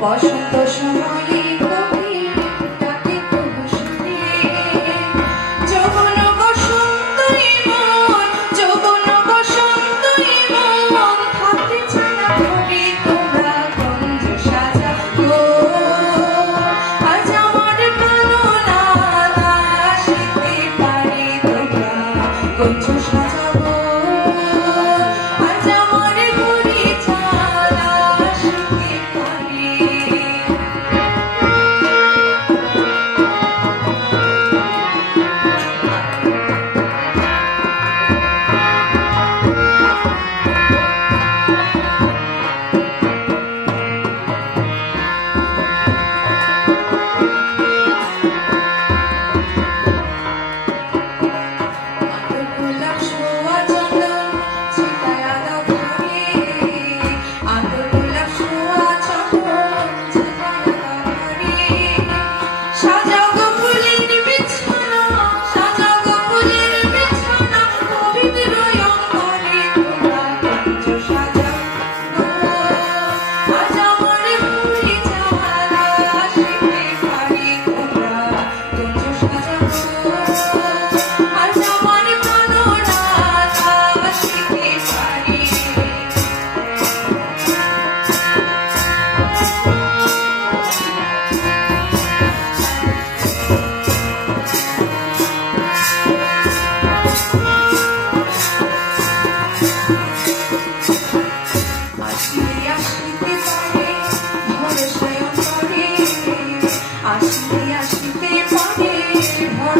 বসন্ত সময়ে Concha, Concha, Concha,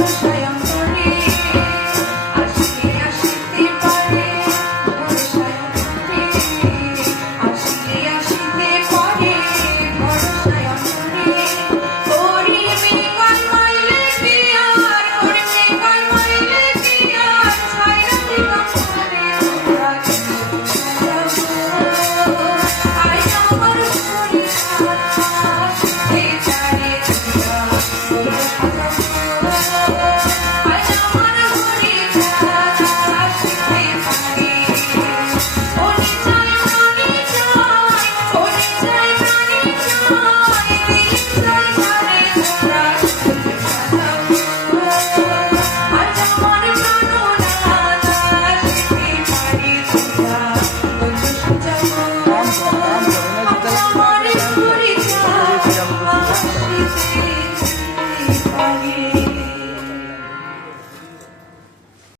太阳